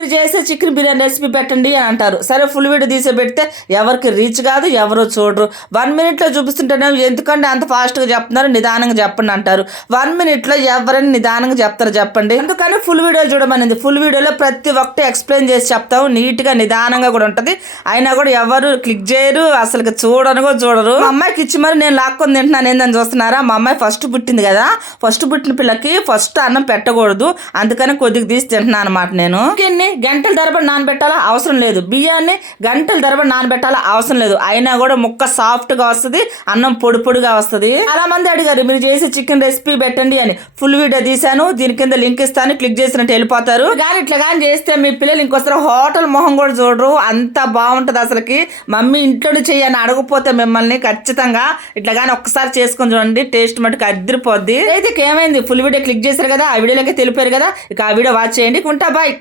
మీరు చేసే chicken biryani recipe పెట్టండి అని అంటారు. సరే ఫుల్ వీడియో తీసే పెడితే ఎవరికి రీచ్ కాదు, ఎవరు చూడరు. 1 minute చూపిస్తుంటేనే ఎందుకంటే అంత ఫాస్ట్గా చెప్తున్నారు, నిదానంగా చెప్పండి అంటారు. 1 minute ఎవరైనా నిదానంగా చెప్తారు చెప్పండి. అందుకని ఫుల్ వీడియో చూడమనింది. ఫుల్ వీడియోలో ప్రతి ఒక్కటి ఎక్స్ప్లెయిన్ చేసి చెప్తాము, నీట్గా నిదానంగా కూడా ఉంటుంది. అయినా కూడా ఎవరు క్లిక్ చేయరు, అసలు చూడను కూడా చూడరు. మా అమ్మాయికి ఇచ్చి మరి నేను లాక్కొని తింటున్నాను ఏందని చూస్తున్నారా? మా అమ్మాయి ఫస్ట్ పుట్టింది కదా, ఫస్ట్ పుట్టిన పిల్లకి ఫస్ట్ అన్నం పెట్టకూడదు, అందుకని కొద్దిగా తీసి తింటున్నాను అనమాట. నేను గంటల తరబడి నానబెట్టాలా అవసరం లేదు, బియ్యాన్ని గంటల తరబడి నానబెట్టాలా అవసరం లేదు. అయినా కూడా ముక్క సాఫ్ట్ గా వస్తుంది, అన్నం పొడి పొడిగా వస్తుంది. చాలా మంది అడిగారు మీరు చేసి చికెన్ రెసిపీ పెట్టండి అని. ఫుల్ వీడియో తీసాను, దీని కింద లింక్ ఇస్తాను, క్లిక్ చేసినట్టు వెళ్ళిపోతారు. కానీ ఇట్లా కానీ చేస్తే మీ పిల్లలు ఇంకోసారి హోటల్ మొహం కూడా చూడరు, అంత బాగుంటది అసలుకి. మమ్మీ ఇంట్లో చెయ్యని అడగపోతే మిమ్మల్ని ఖచ్చితంగా ఇట్లా కానీ ఒక్కసారి చేసుకొని చూడండి, టేస్ట్ మటుకు అదిరిపోద్ది. అయితే ఏమైంది, ఫుల్ వీడియో క్లిక్ చేశారు కదా, ఆ వీడియోలోకి తెలిపారు కదా, ఇక ఆ వీడియో వాచ్ చేయండి. ఉంటా, బాయ్.